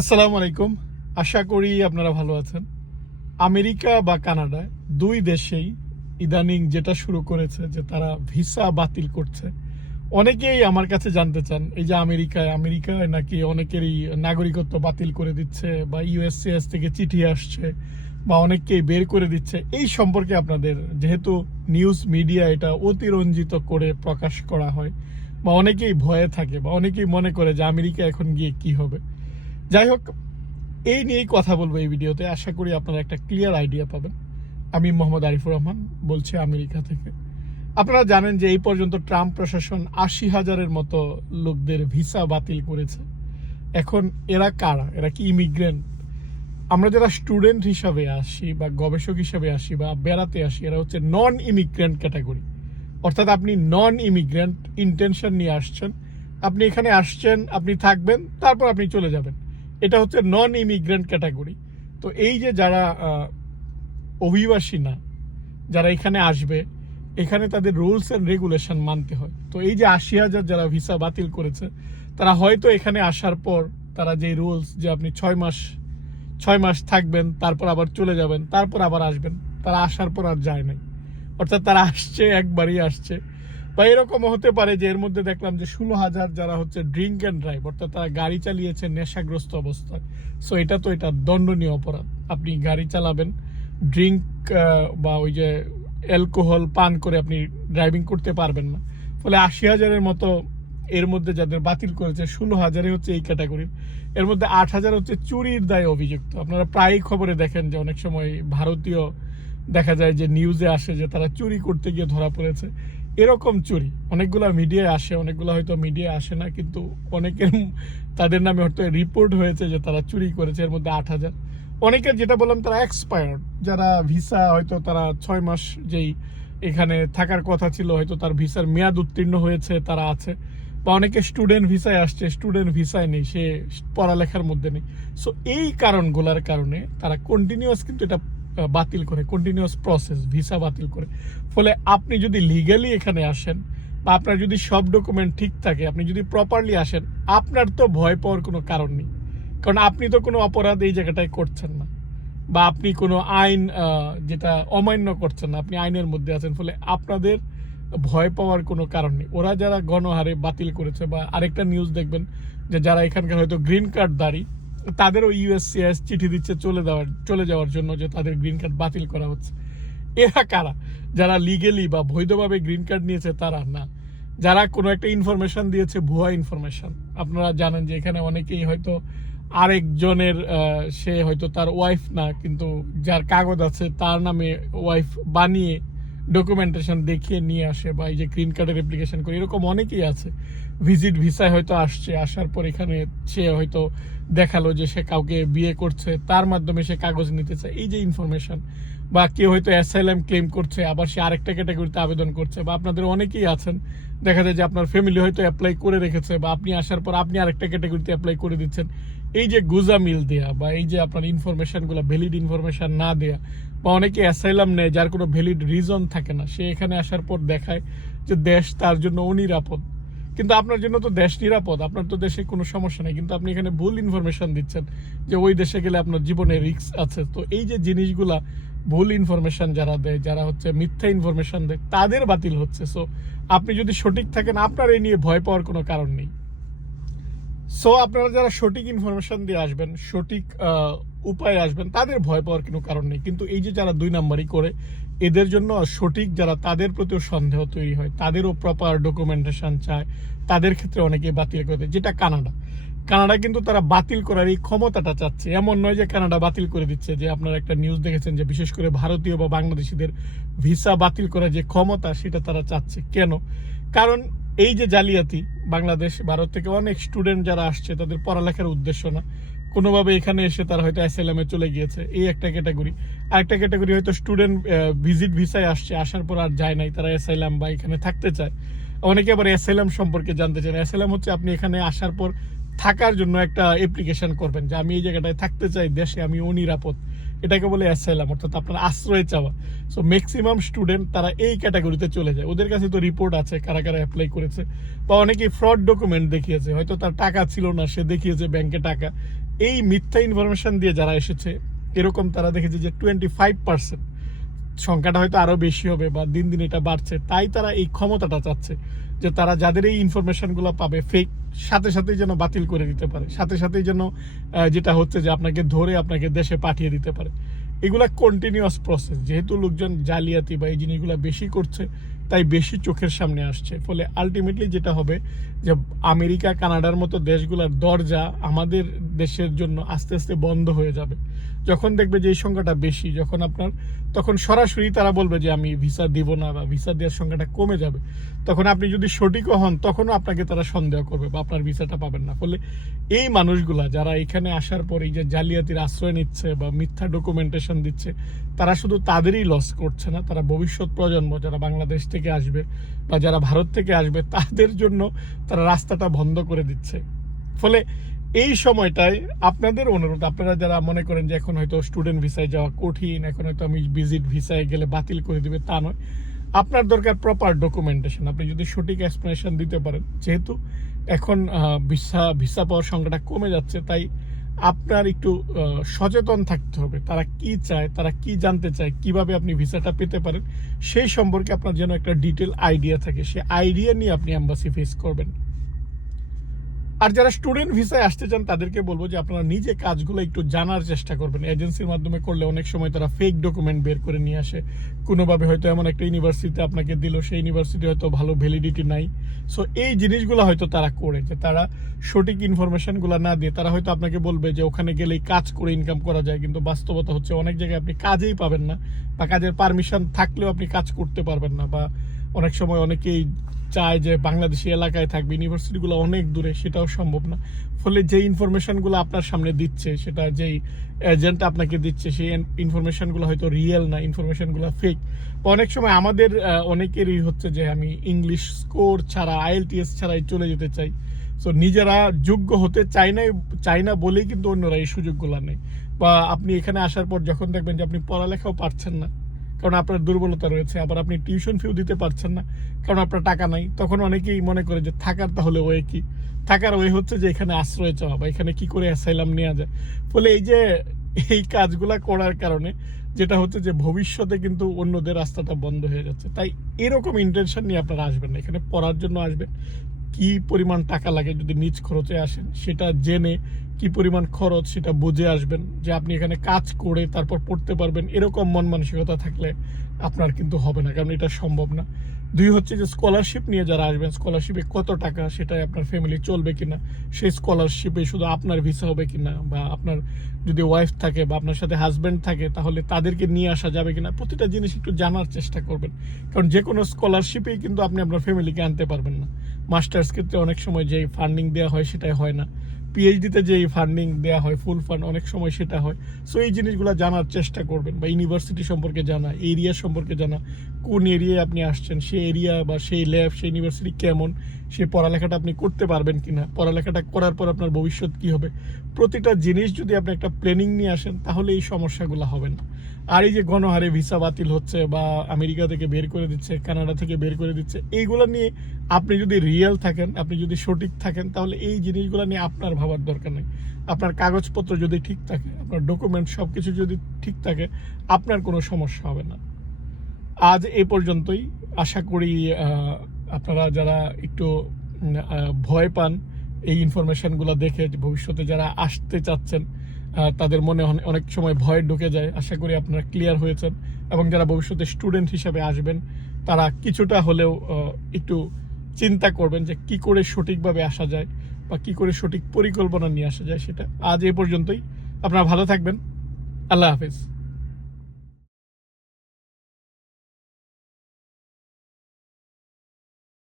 আসসালামু আলাইকুম। আশা করি আপনারা ভালো আছেন। আমেরিকা বা কানাডায় দুই দেশেই ইদানিং যেটা শুরু করেছে যে তারা ভিসা বাতিল করছে। অনেকেই আমার কাছে জানতে চান, এই যে আমেরিকায় আমেরিকায় নাকি অনেকেরই নাগরিকত্ব বাতিল করে দিচ্ছে বা ইউএসসিএস থেকে চিঠি আসছে বা অনেককেই বের করে দিচ্ছে। এই সম্পর্কে আপনাদের, যেহেতু নিউজ মিডিয়া এটা অতিরঞ্জিত করে প্রকাশ করা হয় বা অনেকেই ভয়ে থাকে বা অনেকেই মনে করে যে আমেরিকা এখন গিয়ে কি হবে। যাই হোক এই নিয়েই কথা বলব এই ভিডিওতে। আশা করি আপনারা একটা ক্লিয়ার আইডিয়া পাবেন। আমি মোহাম্মদ আরিফুর রহমান, বলছি আমেরিকা থেকে। আপনারা জানেন যে এই পর্যন্ত ট্রাম্প প্রশাসন আশি হাজারের মতো লোকদের ভিসা বাতিল করেছে। এখন এরা কারা? এরা কি ইমিগ্রেন্ট আমরা যারা স্টুডেন্ট হিসাবে আসি বা গবেষক হিসাবে আসি বা বেড়াতে আসি, এরা হচ্ছে নন ইমিগ্রেন্ট ক্যাটাগরি অর্থাৎ আপনি নন ইমিগ্রেন্ট ইন্টেনশন নিয়ে আসছেন। আপনি এখানে আসছেন, আপনি থাকবেন, তারপর আপনি চলে যাবেন। এটা হচ্ছে নন ইমিগ্রেন্ট ক্যাটাগরি তো এই যে যারা অভিবাসী না, যারা এখানে আসবে, এখানে তাদের রুলস অ্যান্ড রেগুলেশন মানতে হয়। তো এই যে আশি হাজার যারা ভিসা বাতিল করেছে, তারা হয়তো এখানে আসার পর তারা যে রুলস যে আপনি ছয় মাস ছয় মাস থাকবেন, তারপর আবার চলে যাবেন, তারপর আবার আসবেন, তারা আসার পর আর যায় নাই। অর্থাৎ তারা আসছে, একবারই আসছে। বা এরকম হতে পারে যে এর মধ্যে দেখলাম যে ষোলো হাজার যারা হচ্ছে ড্রিঙ্ক অ্যান্ড ড্রাইভ, অর্থাৎ তারা গাড়ি চালিয়েছে নেশাগ্রস্ত অবস্থায়। সো এটা তো এটা দণ্ডনীয় অপরাধ। আপনি গাড়ি চালাবেন, ড্রিঙ্ক বা ওই যে অ্যালকোহল, পান করে আপনি ড্রাইভিং করতে পারবেন না। ফলে আশি হাজারের মতো এর মধ্যে যাদের বাতিল করেছে, ষোলো হাজারে হচ্ছে এই ক্যাটাগরির। এর মধ্যে আট হাজার হচ্ছে চুরির দায়ে অভিযুক্ত। আপনারা প্রায়ই খবরে দেখেন যে অনেক সময় ভারতীয় দেখা যায় যে নিউজে আসে যে তারা চুরি করতে গিয়ে ধরা পড়েছে। এরকম চুরি। অনেকগুলা মিডিয়ায় আসে, অনেকগুলা হয়তো মিডিয়ায় আসে না, কিন্তু অনেকের তাদের নামে হয়তো রিপোর্ট হয়েছে যে তারা চুরি করেছে, এর মধ্যে আট হাজার। অনেকের যেটা বললাম, তারা এক্সপায়ার্ড যারা ভিসা হয়তো তারা ছয় মাস যেই এখানে থাকার কথা ছিল, হয়তো তার ভিসার মেয়াদ উত্তীর্ণ হয়েছে, তারা আছে। বা অনেকে স্টুডেন্ট ভিসায় আসছে স্টুডেন্ট ভিসায় নেই, সে পড়ালেখার মধ্যে নেই। সো এই কারণগুলার কারণে তারা কন্টিনিউয়াস কিন্তু এটা বাতিল করে কন্টিনিউয়াস প্রসেস ভিসা বাতিল করে। ফলে আপনি যদি লিগালি এখানে আসেন বা আপনার যদি সব ডকুমেন্ট ঠিক থাকে, আপনি যদি প্রপারলি আসেন, আপনার তো ভয় পাওয়ার কোনো কারণ নেই। কারণ আপনি তো কোনো অপরাধ এই জায়গাটায় করছেন না। বা আপনি কোনো আইন যেটা অমান্য করছেন না, আপনি আইনের মধ্যে আছেন, ফলে আপনাদের ভয় পাওয়ার কোনো কারণ নেই। ওরা যারা গণহারে বাতিল করেছে বা আরেকটা নিউজ দেখবেন যে যারা এখানকার হয়তো গ্রিন কার্ড দাঁড়ি তাদেরও ইউএসসিএস চিঠি দিচ্ছে চলে দেওয়ার, চলে যাওয়ার জন্য যে তাদের গ্রিন কার্ড বাতিল করা হচ্ছে। এরা কারা? যারা লিগেলি বা বৈধভাবে গ্রিন কার্ড নিয়েছে তারা না। যারা কোনো একটা ইনফরমেশন দিয়েছে, ভুয়া ইনফরমেশন আপনারা জানেন যে এখানে অনেকেই হয়তো আরেকজনের সে হয়তো তার ওয়াইফ না, কিন্তু যার কাগজ আছে তার নামে ওয়াইফ বানিয়ে ডকুমেন্টেশন দেখিয়ে নিয়ে আসে বা এই যে গ্রিন কার্ডের অ্যাপ্লিকেশন করে, এরকম অনেকেই আছে। ভিজিট ভিসায় হয়তো আসছে, আসার পর এখানে সে হয়তো দেখাল যে সে কাউকে বিয়ে করছে, তার মাধ্যমে সে কাগজ নিতে চায়। এই যে ইনফরমেশন বা কেউ হয়তো অ্যাসাইলাম ক্লেম করছে, আবার সে আরেকটা ক্যাটাগরিতে আবেদন করছে, বা আপনাদের অনেকেই আছেন, দেখা যায় যে আপনার ফ্যামিলি হয়তো অ্যাপ্লাই করে রেখেছে, বা আপনি আসার পর আপনি আরেকটা ক্যাটাগরিতে অ্যাপ্লাই করে দিচ্ছেন। এই যে গুজা মিল দেয়া, বা এই যে আপনার ইনফরমেশনগুলো ভ্যালিড ইনফরমেশন না দেয়া, বা অনেকে অ্যাসাইলাম নেয়, যার কোনো ভ্যালিড রিজন থাকে না, সে এখানে আসার পর দেখায় যে দেশ তার জন্য অনিরাপদ। কিন্তু আপনার জন্য তো দেশ নিরাপদ, আপনার তো দেশে কোনো সমস্যা নেই। কিন্তু আপনি এখানে ভুল ইনফরমেশন দিচ্ছেন যে ওই দেশে গেলে আপনার জীবনে রিস্ক আছে। তো এই যে জিনিসগুলা ভুল ইনফরমেশন যারা দেয়, যারা হচ্ছে মিথ্যা ইনফরমেশন দেয়, তাদের বাতিল হচ্ছে। সো আপনি যদি সঠিক থাকেন, আপনার এই নিয়ে ভয় পাওয়ার কোনো কারণ নেই। সো আপনারা যারা সঠিক ইনফরমেশন দিয়ে আসবেন, সঠিক উপায়ে আসবেন, তাদের ভয় পাওয়ার কোনো কারণ নেই। কিন্তু এই যে যারা দুই নাম্বারই করে এদের জন্য সঠিক যারা তাদের প্রতিও সন্দেহ তৈরি হয় তাদেরও প্রপার ডকুমেন্টেশন চায় তাদের ক্ষেত্রে অনেকে বাতিল করে দেয়, যেটা কানাডা। কানাডা কিন্তু তারা বাতিল করার এই ক্ষমতাটা চাচ্ছে। এমন নয় যে কানাডা বাতিল করে দিচ্ছে যে আপনারা একটা নিউজ দেখেছেন যে বিশেষ করে ভারতীয় বা বাংলাদেশিদের ভিসা বাতিল করার যে ক্ষমতা সেটা তারা চাচ্ছে। কেন? কারণ এই যে জালিয়াতি বাংলাদেশ ভারত থেকে অনেক স্টুডেন্ট যারা আসছে তাদের পড়ালেখার উদ্দেশ্য না। কোনোভাবে এখানে এসে তারা হয়তো অ্যাসাইলামে চলে গিয়েছে। এই একটা ক্যাটাগরি আরেকটা ক্যাটাগরি হয়তো স্টুডেন্ট ভিজিট ভিসায় আসছে। আসার পর আর যায় নাই, তারা অ্যাসাইলাম বা এখানে থাকতে চায়। অনেকে আবার অ্যাসাইলাম সম্পর্কে জানতে চান অ্যাসাইলাম হচ্ছে আপনি এখানে আসার পর থাকার জন্য একটা অ্যাপ্লিকেশন করবেন যে, আমি এই জায়গাটায় থাকতে চাই, দেশে আমি অনিরাপদ। এটাকে বলে অ্যাসাইলাম অর্থাৎ আপনার আশ্রয় চাওয়া। সো ম্যাক্সিমাম স্টুডেন্ট তারা এই ক্যাটাগরিতে চলে যায়। ওদের কাছে তো রিপোর্ট আছে, কারা কারা অ্যাপ্লাই করেছে। বা অনেকেই ফ্রড ডকুমেন্ট দেখিয়েছে। হয়তো তার টাকা ছিল না, সে দেখিয়েছে ব্যাংকে টাকা। এই মিথ্যা ইনফরমেশন দিয়ে যারা এসেছে, এরকম তারা দেখেছে যে টোয়েন্টি ফাইভ পার্সেন্ট সংখ্যাটা হয়তো আরও বেশি হবে বা দিন দিন এটা বাড়ছে। তাই তারা এই ক্ষমতাটা চাচ্ছে যে তারা যাদের এই ইনফরমেশনগুলো পাবে ফেক সাথে সাথেই যেন বাতিল করে দিতে পারে। সাথে সাথেই যেন যেটা হচ্ছে যে আপনাকে ধরে আপনাকে দেশে পাঠিয়ে দিতে পারে। এগুলা কন্টিনিউয়াস প্রসেস যেহেতু লোকজন জালিয়াতি বা এই জিনিসগুলো বেশি করছে তাই বেশি চোখের সামনে আসছে। ফলে আলটিমেটলি যেটা হবে যে আমেরিকা, কানাডার মতো দেশগুলোর দরজা আমাদের দেশের জন্য আস্তে আস্তে বন্ধ হয়ে যাবে। যখন দেখবে যে এই সংখ্যাটা বেশি, যখন আপনার, তখন সরাসরি তারা বলবে যে আমি ভিসা দিব না বা ভিসা দেওয়ার সংখ্যাটা কমে যাবে। তখন আপনি যদি সঠিকও হন, তখনও আপনাকে তারা সন্দেহ করবে বা আপনার ভিসাটা পাবেন না। ফলে এই মানুষগুলা যারা এখানে আসার পর এই যে জালিয়াতির আশ্রয় নিচ্ছে বা মিথ্যা ডকুমেন্টেশন দিচ্ছে, তারা শুধু তাদেরই লস করছে না, তারা ভবিষ্যৎ প্রজন্ম, যারা বাংলাদেশ থেকে আসবে বা যারা ভারত থেকে আসবে, তাদের জন্য তারা রাস্তাটা বন্ধ করে দিচ্ছে। ফলে এই সময়টায় আপনাদের অনুরোধ, আপনারা যারা মনে করেন যে এখন হয়তো স্টুডেন্ট ভিসায় যাওয়া কঠিন, এখন হয়তো আমি ভিজিট ভিসায় গেলে বাতিল করে দিবে, তা নয়। আপনার দরকার প্রপার ডকুমেন্টেশন আপনি যদি সঠিক এক্সপ্লেনেশন দিতে পারেন, যেহেতু এখন ভিসা ভিসা পাওয়ার সংখ্যাটা কমে যাচ্ছে, তাই আপনার একটু সচেতন থাকতে হবে। তারা কি চায়, তারা কি জানতে চায়, কীভাবে আপনি ভিসাটা পেতে পারেন, সেই সম্পর্কে আপনার যেন একটা ডিটেল আইডিয়া থাকে সেই আইডিয়া নিয়ে আপনি অ্যাম্বাসি ফেস করবেন। আর যারা স্টুডেন্ট ভিসায় আসতে চান, তাদেরকে বলব যে আপনারা নিজে কাজগুলো একটু জানার চেষ্টা করবেন। এজেন্সির মাধ্যমে করলে অনেক সময় তারা ফেক ডকুমেন্ট বের করে নিয়ে আসে। কোনোভাবে হয়তো এমন একটা ইউনিভার্সিটিতে আপনাকে দিল, সেই ইউনিভার্সিটি হয়তো ভালো ভ্যালিডিটি নাই। সো এই জিনিসগুলো হয়তো তারা করে যে তারা সঠিক ইনফরমেশনগুলো না দিয়ে তারা হয়তো আপনাকে বলবে যে ওখানে গেলেই কাজ করে ইনকাম করা যায়, কিন্তু বাস্তবতা হচ্ছে অনেক জায়গায় আপনি কাজেই পাবেন না বা কাজের পারমিশন থাকলেও আপনি কাজ করতে পারবেন না বা অনেক সময় অনেকেই চায় যে বাংলাদেশি এলাকায় থাকবে, ইউনিভার্সিটিগুলো অনেক দূরে, সেটাও সম্ভব না। ফলে যে ইনফরমেশনগুলো আপনার সামনে দিচ্ছে, সেটা যেই এজেন্ট আপনাকে দিচ্ছে, সেই ইনফরমেশনগুলো হয়তো রিয়েল না, ইনফরমেশনগুলো ফেক অনেক সময় আমাদের অনেকেরই হচ্ছে যে আমি ইংলিশ স্কোর ছাড়া আইএলটিএস ছাড়াই চলে যেতে চাই। সো নিজেরা যোগ্য হতে চাই না চাই না বলেই কিন্তু অন্যরা এই সুযোগগুলো নেই বা আপনি এখানে আসার পর যখন দেখবেন যে আপনি পড়ালেখাও পারছেন না কারণ আপনার দুর্বলতা রয়েছে, আবার আপনি টিউশন ফিও দিতে পারছেন না, কারণ আপনার টাকা নাই। তখন অনেকেই মনে করে যে থাকার তাহলে ওয়ে কি? থাকার ওয়ে হচ্ছে যে এখানে আশ্রয় চাওয়া বা এখানে কি করে অ্যাসাইলাম নেওয়া যায়। ফলে এই যে এই কাজগুলা করার কারণে যেটা হচ্ছে যে ভবিষ্যতে কিন্তু অন্যদের রাস্তাটা বন্ধ হয়ে যাচ্ছে। তাই এরকম ইন্টেনশন নিয়ে আপনারা আসবেন না। এখানে পড়ার জন্য আসবেন কি পরিমাণ টাকা লাগে যদি নিজ খরচে আসেন, সেটা জেনে কি পরিমাণ খরচ সেটা বুঝে আসবেন যে আপনি এখানে কাজ করে তারপর পড়তে পারবেন, এরকম মন মানসিকতা থাকলে আপনার কিন্তু হবে না, কারণ এটা সম্ভব না। দুই হচ্ছে যে স্কলারশিপ নিয়ে যারা আসবেন স্কলারশিপে কত টাকা সেটাই আপনার ফ্যামিলি চলবে কিনা, সেই স্কলারশিপে শুধু আপনার ভিসা হবে কিনা বা আপনার যদি ওয়াইফ থাকে বা আপনার সাথে হাজব্যান্ড থাকে, তাহলে তাদেরকে নিয়ে আসা যাবে কিনা, প্রতিটা জিনিস একটু জানার চেষ্টা করবেন। কারণ যে কোনো স্কলারশিপেই কিন্তু আপনি আপনার ফ্যামিলিকে আনতে পারবেন না। মাস্টার্স ক্ষেত্রে অনেক সময় যে ফান্ডিং দেওয়া হয় সেটাই হয় না। পিএইচডিতে যে ফান্ডিং দেওয়া হয় ফুল ফান্ড অনেক সময় সেটা হয়। সো এই জিনিসগুলো জানার চেষ্টা করবেন বা ইউনিভার্সিটি সম্পর্কে জানা এরিয়া সম্পর্কে জানা, কোন এরিয়ায় আপনি আসছেন সেই এরিয়া বা সেই ল্যাব সেই ইউনিভার্সিটি কেমন সেই পড়ালেখাটা আপনি করতে পারবেন কি না পড়ালেখাটা করার পর আপনার ভবিষ্যৎ কি হবে? প্রতিটা জিনিস যদি আপনি একটা প্ল্যানিং নিয়ে আসেন, তাহলে এই সমস্যাগুলো হবে না। আর এই যে গণহারে ভিসা বাতিল হচ্ছে বা আমেরিকা থেকে বের করে দিচ্ছে, কানাডা থেকে বের করে দিচ্ছে, এইগুলো নিয়ে আপনি যদি রিয়েল থাকেন, আপনি যদি সঠিক থাকেন, তাহলে এই জিনিসগুলো নিয়ে আপনার ভাবার দরকার নেই। আপনার কাগজপত্র যদি ঠিক থাকে, আপনার ডকুমেন্ট সব কিছু যদি ঠিক থাকে, আপনার কোনো সমস্যা হবে না। আজ এ পর্যন্তই। আশা করি আপনারা যারা একটু ভয় পান এই ইনফরমেশনগুলো দেখে ভবিষ্যতে যারা আসতে চাচ্ছেন তাদের মনে অনেক সময় ভয় ঢুকে যায়। আশা করি আপনারা ক্লিয়ার হয়েছেন এবং যারা ভবিষ্যতে স্টুডেন্ট হিসেবে আসবেন, তারা কিছুটা হলেও একটু চিন্তা করবেন যে কি করে সঠিকভাবে আসা যায় বা কি করে সঠিক পরিকল্পনা নিয়ে আসা যায় সেটা আজ এ পর্যন্তই। আপনারা ভালো থাকবেন। আল্লাহ হাফিজ।